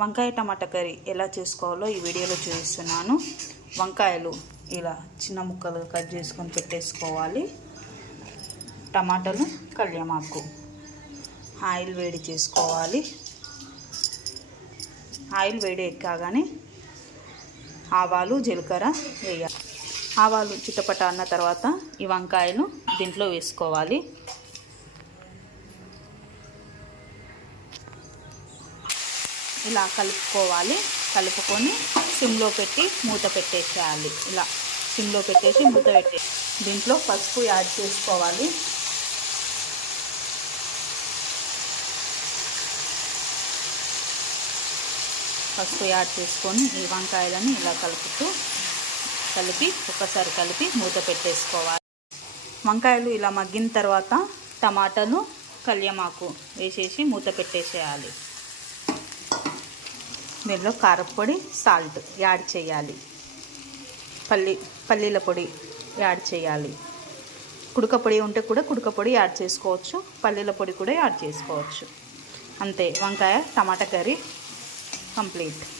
వంకాయ టమాటా కర్రీ ఎలా చేసుకోవాలో ఈ వీడియోలో చూపిస్తున్నాను. వంకాయలు ఇలా చిన్న ముక్కలు కట్ చేసుకొని పెట్టేసుకోవాలి. టమాటాలు కళ్యామాకు ఆయిల్ వేడి చేసుకోవాలి. ఆయిల్ వేడి ఎక్కాగానే ఆవాలు జీలకర్ర వేయాలి. ఆవాలు చిట్టపట అన్న తర్వాత ఈ వంకాయలు దీంట్లో వేసుకోవాలి. ఇలా కలుపుకోవాలి. కలుపుకొని సిమ్లో పెట్టి మూత పెట్టేసేయాలి. ఇలా సిమ్లో పెట్టేసి మూత పెట్టే దీంట్లో పసుపు యాడ్ చేసుకోవాలి. పసుపు యాడ్ చేసుకొని ఈ వంకాయలని ఇలా కలుపుతూ కలిపి ఒకసారి కలిపి మూత పెట్టేసుకోవాలి. వంకాయలు ఇలా మగ్గిన తర్వాత టమాటాలు కళ్యమాకు వేసేసి మూత పెట్టేసేయాలి. దీనిలో కారపొడి సాల్ట్ యాడ్ చేయాలి. పల్లి పల్లీల పొడి యాడ్ చేయాలి. కుడక పొడి ఉంటే కూడా కుడక పొడి యాడ్ చేసుకోవచ్చు. పల్లీల పొడి కూడా యాడ్ చేసుకోవచ్చు. అంతే. వంకాయ టమాటా కర్రీ కంప్లీట్.